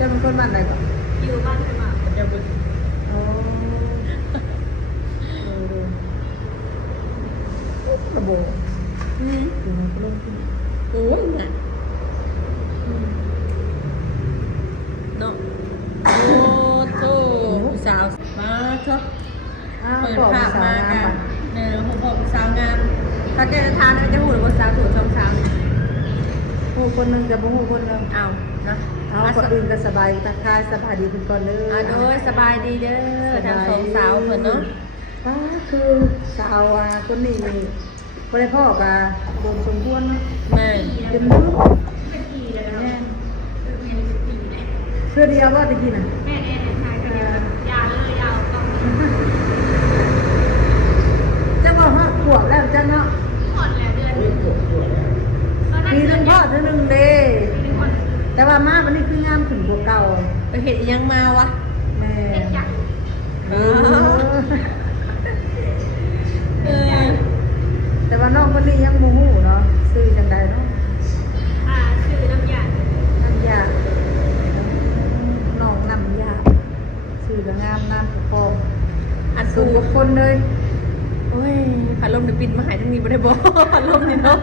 จะเป็นคนบ้านไหนก่อนอยู่บ้านใครมาจะบึ้งโอ้กระโบกถึงมันก็ลงขึ้นโอ้ยน่ะเนาะโอ้โธ่สาวมาเถอะเปิดภาพมากันผมสาวงามเขาจะทานจะหูหรือว่าสาวถูกช่องสามหูคนนึงจะบ่หูคนนึงเอานะเอาคนอื่นก็สบายทักทายสบายดีเป็นก่อนเลยโดยสบายดีเด้อทางสองสาวเหมือนเนาะก็คือสาวคนนี้นี่บ่ได้พ่อกับโดนสมควรเนาะแม่จนมือเป็นปีแล้วแม่เพื่อเดียวว่าตะกี้น่ะแม่ทายกันยาวเลยยาวต้องจะบอกว่าขวบแล้วจังเนาะหมดแล้วเดือนปีนึงพ่อเท่านึงเด้แต่ว่ามาวันนี้คืองามขึ้นกว่าเก่าไปเห็นยังมาวะแม่แต่ว่าน้องคนนี้ยังโมโหเนาะซื้อจังใดเนาะชื่อน้ำยาน้องน้ำยาซื้อก็งามน้ำกระปองสูงกว่าคนเลยโอ้ยพัดลมในปินมาหายทั้งนี้ไม่ได้บอกพัดลมนี่เนาะ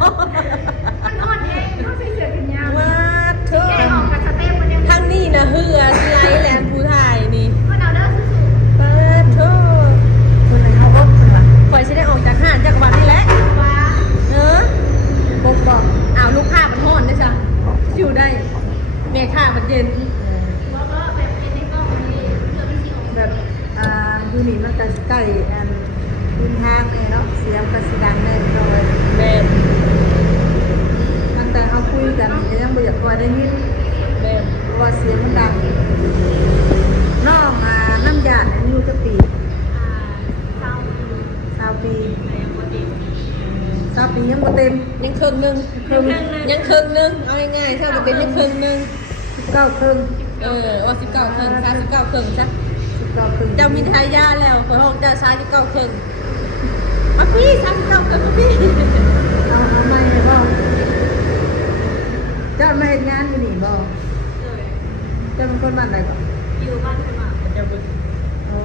มันอ่อนเองเขาใส่เสื้อกันยาวว่าเธอออกกับสเต็ปมันยังทั้งนี้นะเฮือสไลด์แลนผู้ถ่ายนี่มันเอาเด้อสุดๆป้าเธอคนไหนเขาบดคนละคอยจะได้ออกจากห้างจากวันนี้แหละว้าบอกเอาลูกค้ามันห่อนได้จ้ะอยู่ได้เมียค้ามันเย็นว่าแบบเป็นในกล้องนี้เพื่อพี่สิออกแบบดูนี่มันจะใกล้พื้นทางเนี่ยเนาะเสียงกระสีดังแน่เลยแม่มันแต่เขาคุยกันยังไม่อยากว่าได้ยินว่าเสียงมันดังน้องน้ำยาอายุจะปี20 ปี20 ปียังบ่เต็มยังครึ่งนึงยังครึ่งนึงเอาง่ายๆถ้าจะเป็นยังครึ่งนึง19 ครึ่งว่า19 ครึ่ง39 ครึ่งจ้ะ19 ครึ่งเจ้ามีทายาแล้วขอห้องเจ้า39 ครึ่งมาพี่39 ครึ่งพี่เอาไม่เลยบ่เจ้าไม่เห็นงานอยู่นี่บ่เจ้าเป็นคนบ้านไหนก่อนอยู่บ้านใครมาจะบึ้งโอ้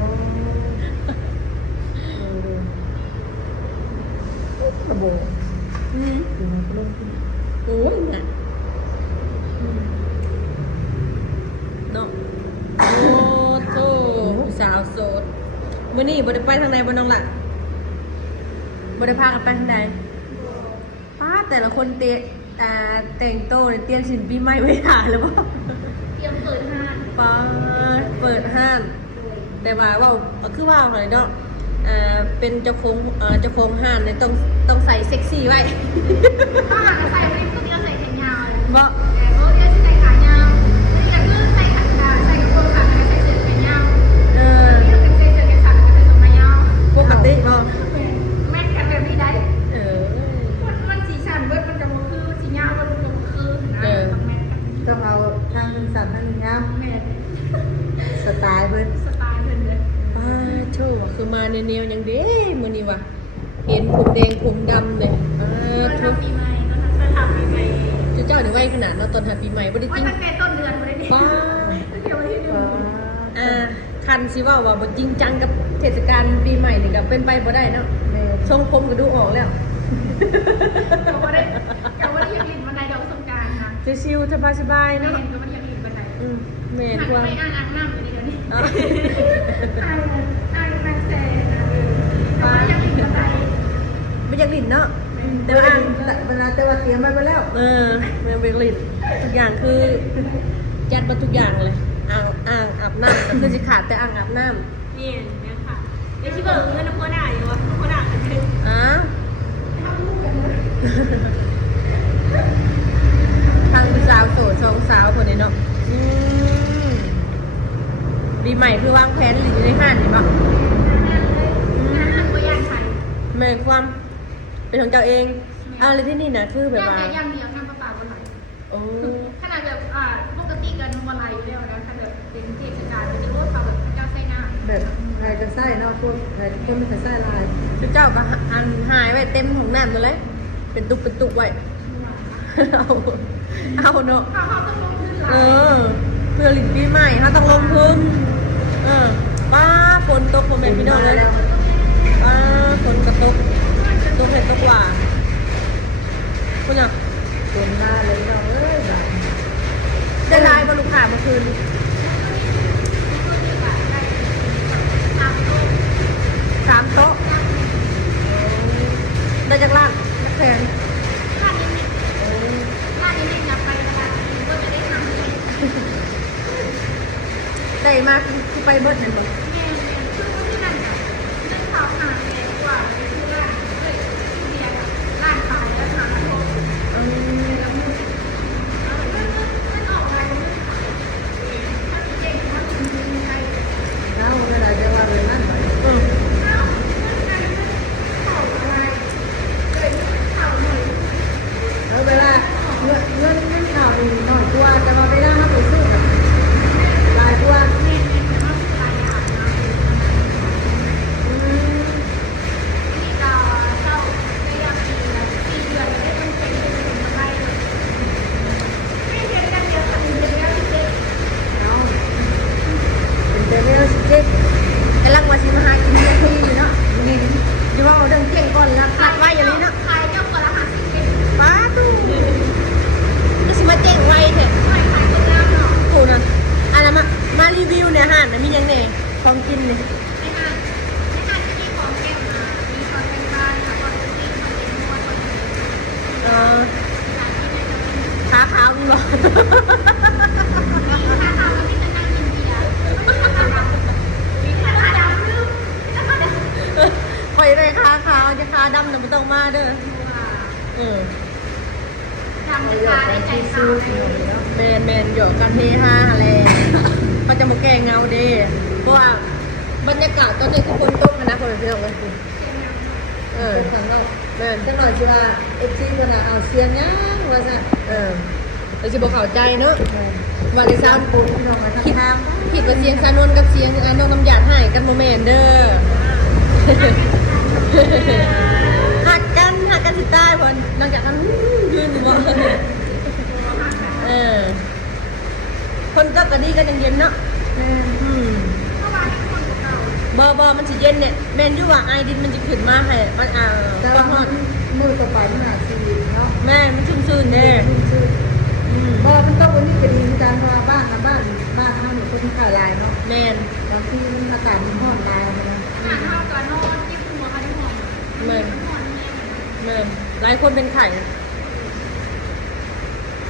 กระโบกถึงมันก็ลงขึ้นโอ้ยน่ะเนาะโอ้โธ่สาวโสดมื้อนี้บ่ได้ไปทางไหนบ่น้องล่ะบ่ได้พากันไปทางใดป้าแต่ละคนแต่งโตเนี่ยเตรียมสินปีใหม่ไว้ถ่ายแล้วบ่เตรียมเปิดห้างป้าเปิดห้างแต่ว่าคือว่าหน่อยเนาะเป็นเจ้าของห้างเนี่ยต้องใส่เซ็กซี่ไว้ถ้าหากใส่ริมก็เดียวใส่แขนยาวบ่แต่ก็เดียวใส่ขายาวนี่ก็คือใส่กระโปรงขาใส่เสื้อแขนยาวนี่ก็ใส่เสื้อแขนสั้นก็ใส่ทรงมายาวปกติบ่แม่นกันแบบนี้ได้มันสีสันเบิดมันจะบ่คือสียาวมันจะบ่คือนะต้องแม่นกันต้องเอาทางเป็นสัตว์ทางงามแม่นสไตล์เพิ่นเลยป้าโชว์คือมาแนวๆยังเด้มื้อนี้ว่ะเห็นผมแดงผมดำเลยโชว์ปีใหม่ก็ทำปีใหม่เจ้านี่ไวขนาดเนาะตอนทำปีใหม่บ่ได้จริงตั้งแต่ต้นเดือนบ่ได้ดิป้าเดี๋ยววันที่1คันสิว่าบ่จริงจังกับเทศกาลปีใหม่นี่ก็เป็นไปบ่ได้เนาะทรงผมก็ดูออกแล้วก็บ่ได้ก็บ่ได้อยากลินบันไดดอกสงกรานต์นะชิวๆสบายๆเนาะก็บ่ได้อยากลินบันไดแม่นกว่าไปอ่างน้ำอยู่นี่เดี๋ยวนี้อ่างแม่แซ่นะก็บ่อยากลินบันไดบ่อยากลินเนาะแต่ว่าแต่ว่าเตรียมไว้หมดแล้วแม่บ่อยากลินทุกอย่างคือจัดมาทุกอย่างเลยอ่างอาบน้ำก็คือสิขาดแต่อ่างอาบน้ำนี่เนี่ยค่ะไอ้ที่เบิกเงินน้ำพ่อด่าอยู่วะพ่อด่ากันเลยทางสาวโสดสองสาวคนนี้เนาะปีใหม่คือวางแผนหรืออยู่ในห้างนี่ปะงานก็ย่างไทยแม่ความเป็นของเจ้าเองอะไรที่นี่นะคือแบบว่าย่างเดียวงานป่าวันไหนโอ้ขนาดแบบปกติกันวันไหนอยู่แล้วนะขนาดแบบเป็นเทศกาลเป็นรถเขาแบบเจ้าไส้หน้าแบบใครจะไส้เนาะพวกใครคนไม่ไส้ลายเจ้าก็หายไว้เต็มของน้ำเลยเป็นตุกไว้เอาเนาะเขาต้องลงทุนหลาย เพื่อ หลินปีใหม่เขาต้องลงทุนป้าฝนตกผมเป็นพี่น้องเลยป้าฝนกระตกตกเห็ดตกหว่าคุณอ่ะ ฝนมาเลยน้องเอ้ย ได้ไลน์บนลูกค้าเมื่อคืน3 โต๊ะได้จากร้านนักแข่งได้มากคือไปเบิดเนี่ยมึงแล้วเวลาจะว่าเลยนั่นไปแล้วเวลาเงินข่าวดีหน่อยตัวจะมาไปได้มาไปซื้อกับลายตัวกำลังว่าสิมาหากินนาทีอยู่เนาะนี่ดูว่าเดินเก่งก่อนนะขาดไว้อย่างนี้เนาะป้าตู้ก็สิมาเจ๋งไว้เถอะกูนะอันนั้นมารีวิวเนี่ยอาหารนะมียังไงของกินเนี่ยขาขาวมึงหรอคอยเลยขาขาวจะขาดำนะไม่ต้องมาเด้อแมนหยอกกันเฮฮาอะไรเขาจะมาแก้เงาเด้เพราะว่าบรรยากาศตอนนี้ทุกคนตกนะคนเดียวเลยข้างนอก แม่น จังหน่อยสิว่าFC เพิ่นน่ะเอาเสียงยังว่าซั่น เราจะบอกเข้าใจเนาะว่าในซาว ปุ๊บพี่น้องมาทางทาง ผิดว่าเสียงซานนกับเสียงน้องน้ำหยาดให้กันโมเมนเด้อหักกันสิใต้พอนนอกจากนั้นยืนอยู่บ่คนก็กระดีกันยังเย็นเนาะบ่มันสิเย็นเนี่ยแมนอยู่ว่าไอดินมันจะขึ้นมาให้มันแต่ว่ามือต่อไปมันอาจสิเนาะ แม่มันชุ่มชื่นแน่ บ่มันต้องวันนี้ก็ดีเหมือนกันเพราะว่าบ้านเฮาเนี่ยคนขายลายเนาะ แมน บางทีอากาศมันร้อนลายมันนะ แมนหลายคนเป็นไข่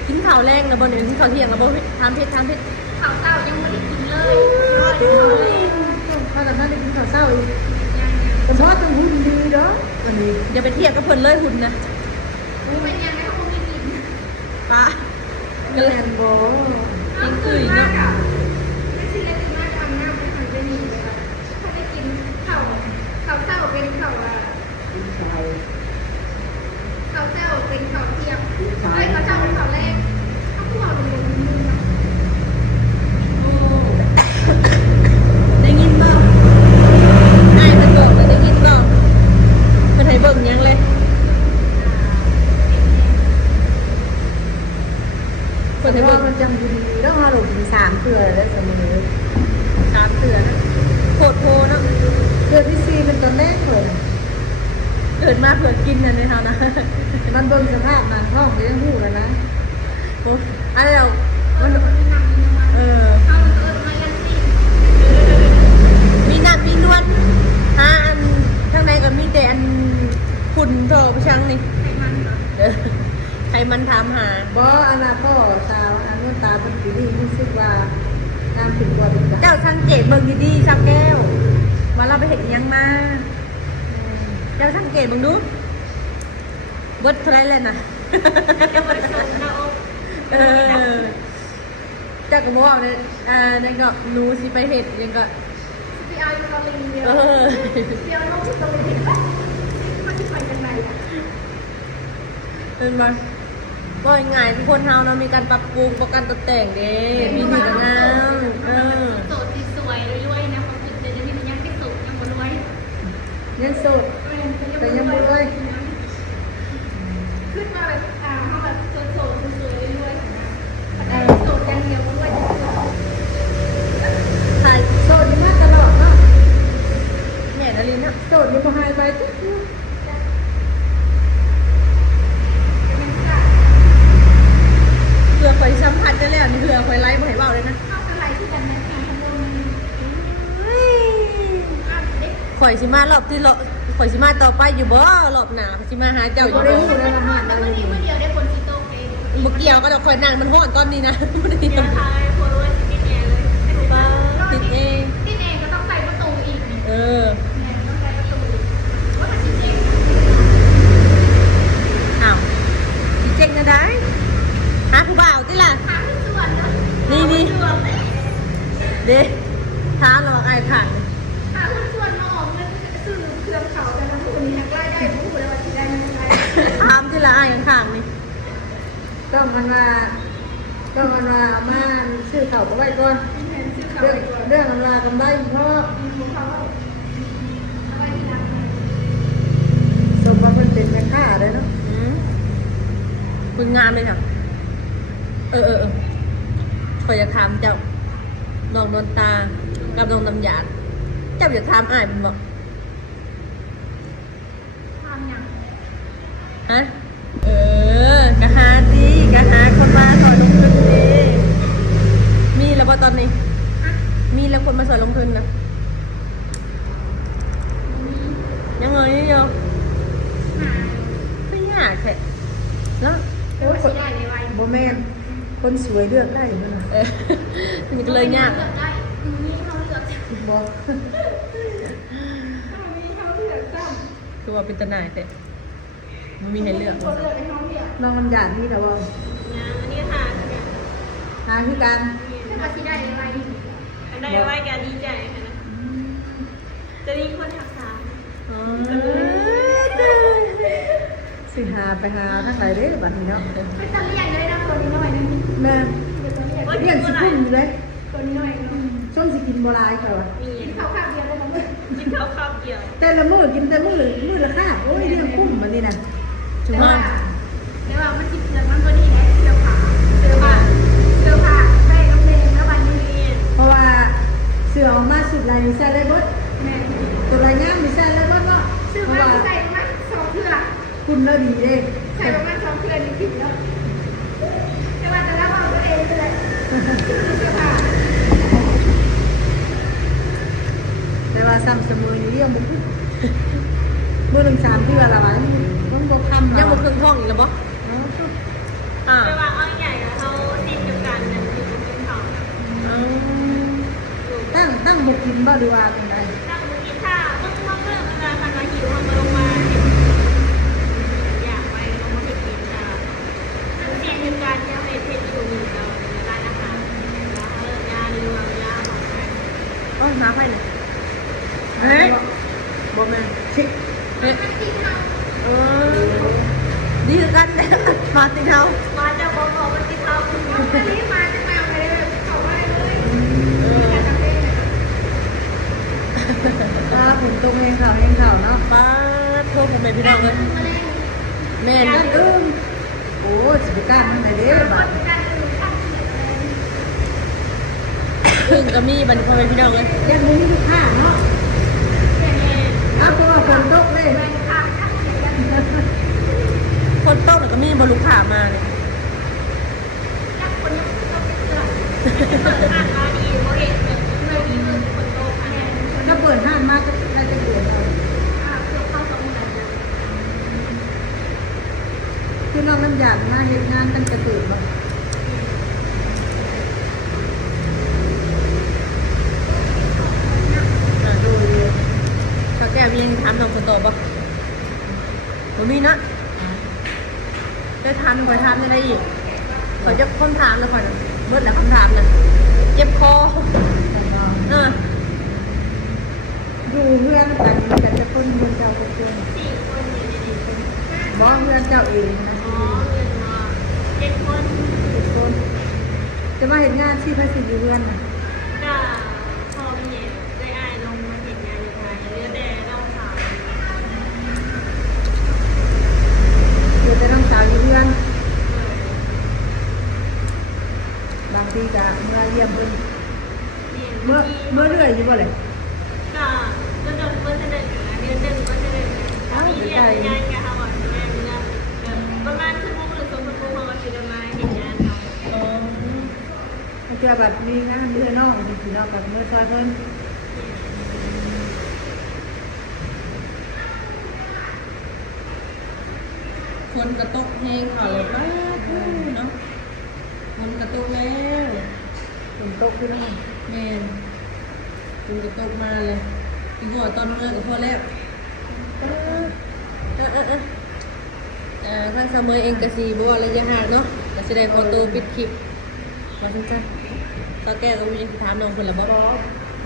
กินข้าวแรงนะบนอื่นกินข้าวเที่ยงนะบนทำเพชรข่าวเต่ายังไม่ได้กินเลย ถ้าแต่นั้นได้กินข้าวเช้าอีกแต่เพราะต้องหุ่นดีเด้อวันนี้ อย่าไปเทียบกับเพิ่นเลยหุ่นนะ เป็นยังไงเขาคงไม่กิน ป้า แม่นบ่ น้ำตื่นมากอ่ะไม่ใช่เล็กมากทำหน้าเป็นหันเป็นหนีเลยค่ะถ้าได้กินข่าวเต่าเป็นข่าวข่าวเต่าเป็นข่าวเทียมข่าวเต่าเป็นข่าวแรกเขาพูดเอาลงมือ ได้ยินเปล่าไอ้มันบอกเลยได้ยินเปล่าเพิ่นให้เบิ่งยังเลยเพิ่น แต่ ให้ ว่า เบิ่ง มันจังดีแล้วฮาโลกิน3เทื่อได้เสมอ 3 เดือนนะโคตรโพเนาะ เทื่อที่4เป็นตอนแรกเพิ่น เกิดมาเพื่อกินนะในเฮานะ มันเบิ่งสภาพมันท้องก็ยังฮู้แล้วนะ โอ้อะไรเรามันมีน้ำมีนวลอันข้างในก็มีแต่อันขุ่นโถไปชังนี่ใครมันถามหา บ่อันน่ะก็สาวอันนู้นตาเพิ่นสิดีรู้สึกว่าน้ำถึงกว่าเป็นจ้ะ เจ้าสังเกตเบิ่งดีๆซับแก้วว่าเราไปเห็นยังมาเจ้าสังเกตเบิ่งดูเบิดเท่าไรเลยนะเจ้าก็บอกว่าเนี่ยนี่ก็หนูสิไปเห็ดนี่ก็ พี่อายุตะลิงเดียวเดียวลูกตะลิงมันจะไปกันไหนอ่ะ เป็นบ่ก็ง่ายทุกคนเฮาเนาะมีการปรับปรุงประกันตกแต่งเด้มีดีกับงามโสดสวยรวยๆนะความคิดเดี๋ยวจะมียังไม่สุขยังบ่รวย ยังโสดแต่ยังบ่รวย ขึ้นมาแบบห้องแบบโสดสวยๆรวยๆโสดกันเดียวรวย อยไล่บ่ให้เว้าเลยนะ เข้าอะไรที่กันในทางขนมอ่านเด็ก ข่อยสิมารอบที่ข่อยสิมาต่อไปอยู่บ่รอบหน้าข่อยสิมาหาเจ้าอยู่ บ่ได้ บ่ ฮู้ได้ละหาด แต่ อะไร เมื่อนี้ อยู่ เมื่อเดียวได้คนที่โตเอง บ่เกี่ยวก็ดอกข่อยนั่งมันฮ้อนตอนนี้นะบ่ได้ เดี๋ยวทายโพสต์ติดแอร์เลย ป้าติดเอง ติดแอร์ก็ต้องใส่ประตูอีก เออ เนี่ยต้องใส่ประตูว่ามันจริง อ้าวสิเจ๊งนะได้หาผู้บ่าวติล่ะ ๆทางที่ส่วนเนาะ นี่ ส่วนเลย เด้ถามแล้วว่าไอ้ขัง ทางที่ส่วนมาออกเงินซื้อเครื่องเขาแต่ละคนนี้รายได้ผู้เลยว่าที่ได้เงินไร ถามที่ละไอ้ข้างๆนี่ ต้องมันว่าเอามาซื้อข้าวก็ไว้ก่อน เห็นซื้อเขา เรื่อง ไปก่อน เรื่องอะไรกันได้เพราะ เขาเอาไปที่ร้าน สมว่ามันเป็นแม่ค้าเลยเนาะ คุณงามเลยค่ะเออข่อยอยากถามเจ้าน้องนวลตากับน้องน้ำหยาดเจ้าอยากถามอ้ายมันบอก ทำอย่าง ฮะกะหาดีกะหาคนมาสอนลงทุนดีมีแล้วป่ะตอนนี้ มีแล้วคนมาสอนลงทุนนะยังไงยัง หา ไม่ยากแค่เนาะ โอ้ยสิได้เลยไว้ บ่แม่นคนสวยเลือกได้อยู่นั่นน่ะ มันก็เลยยาก เลือกได้มีเขาเลือก บ่ มีเขาเลือกจ้า คือว่าเป็นตาหน่ายแต่มันมีให้เลือก คนเลือกให้เขาเลือก น้องน้ำยานี่แต่ว่า อันนี้ค่ะ หาคือกัน ถ้าว่าสิได้เลยไว้ ได้ไว้แกดีใจค่ะนะจะมีคนทักษะ อ๋อ สิหาไปหาทางไหนเด้บัดนี้เนาะ เป็นตะเลียนเลยนะตัวนี้หน่อยนึง แม่ เป็นตะเลียน เรียนสิพุ่นอยู่เลย ตัวนี้หน่อยนึง ช่วงสิกินบ่หลายค่ะว่ะ มี กินข้าวข้าวเดียวได้มั้ย กินข้าวข้าวเกี่ยว แต่ละมื้อกินแต่มื้อละค่าโอ้ยเรื่องคุ้มบัดนี้น่ะ ถึง แต่ ว่า ว่ามันคิดเงินมันตัวนี้นะเสื้อผ้าใส่กางเกงแล้ววันนี้ เพราะว่าเสื้อออกมาสุดลายมีใส่ได้เบิด แม่ ตัวลายงามมีใส่ได้เบิดเนาะ ซื้อ เพราะ มา ว่า ใส่มาสองเทื่อ คุณแล้วดีเด้ ใส่ประมาณ2เทื่อนี่ผิดแล้วแต่ว่าแต่ละวันก็เองเลยเสื้อผ้า แต่ว่าซ้ำเสมออยู่เรื่องบ่คือมื้อหนึง3เทื่อละวันมันบ่ค่ำ ยังบ่เครื่องท่องอีกแล้วบ่อ่า แต่ว่าเอาใหญ่แล้วเขาติดกับกันนะอยู่บนเขา ตั้งบุกกินบ่ดีว่าจังได ตั้งมือกินข้าวเมื่อเวลาพันมาหิวมันมาลงมาอยากไปลงมาติดกินจ้าเสี่ยงกับการยังไม่เพชรอยู่มือเราร้านอาหารยาหรือว่ายาของใคร อ๋อมาไผน่ะ เฮ้ย บ่แม่น ชิ เฮ้ยเออดีคือกันมาติเฮา มาจากบอกว่าติดเขาคุณ วันนี้มาจะมาไปเลยเขาไว้เลย ตาผมตรงเองข่าวเนาะ ป้าโทรผมแม่พี่น้องเอ้ยแม่น นั่นโอ้สิไปกล้ามันไหนเด้บัด พึ่งก็มีบัดนี้พ่อแม่พี่น้องเอ้ย ยังบ่มีลูกค้าเนาะอ้าวเพราะว่าฝนตกเลย คนโต๊ะก็มีบ่ลูกค้ามาเนี่ย ถ้าเปิดห้างมาก็ได้จะเปิดเราคือน้องน้ำยามาเฮ็ดงานตั้งแต่ตื่นบ่ดู เขาแก้มียังถามน้องคนโตบ่บ่มีนะได้ถามข่อยถามได้อีกข่อยจะคนถามแล้วข่อยเบิดแล้วคำถามน่ะเจ็บคอเออ อยู่เพื่อนกันจะคนเพื่อนเจ้าคนเพื่อนบ่เพื่อนเจ้าเองนะเป็นคนจะมาเห็นงานที่พระสิทธิ์อยู่เพื่อนน่ะเดี๋ยวจะต้องสาวอยู่เพื่อนบางทีก็เมื่อเยี่ยมเพิ่นเมื่อเรื่อยอยู่บ่เลย ประมาณชั่วโมงหรือ2 ชั่วโมงเขาก็จะมาเห็นงานเขา อ๋อ พ เพื่อแบบมีงานเพื่อน้องจริงๆเนาะกับเมื่อซอยเพิ่น คนกระตกแห้งเขาเลยบ้าเนาะคนกระตกแล้ว ฝนตกพี่น้อง แม่นคนกระตกมาเลยอีหัวตอนเมื่อก็พอแล้วทางเสมอเองกะสีบัวระยะห่างเนาะกะสิได้ขอตัวปิดคลิปมาจังจ้ะตอนแก้ก็มีถามน้องเพิ่นละบ่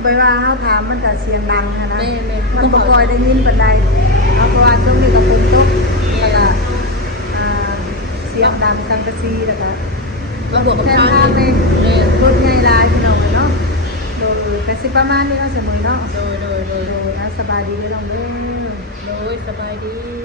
ใบว่าเขาถามมันก็เสียงดังนะ แม่ มันบ่คอยได้ยินปานใดเอาเพราะว่าช่วงนี้ก็ฝนตกแล้วก็เสียงดังสังกะสีแล้วก็ มาบวกกับ แค่ ทาง ทางใน แม่น รถใหญ่หลายพี่น้องเนาะโดยกสิประมาณนี้เนาะเสมอเนาะ โดย โดยนะสบายดีเด้อน้องเด้อ สบายดี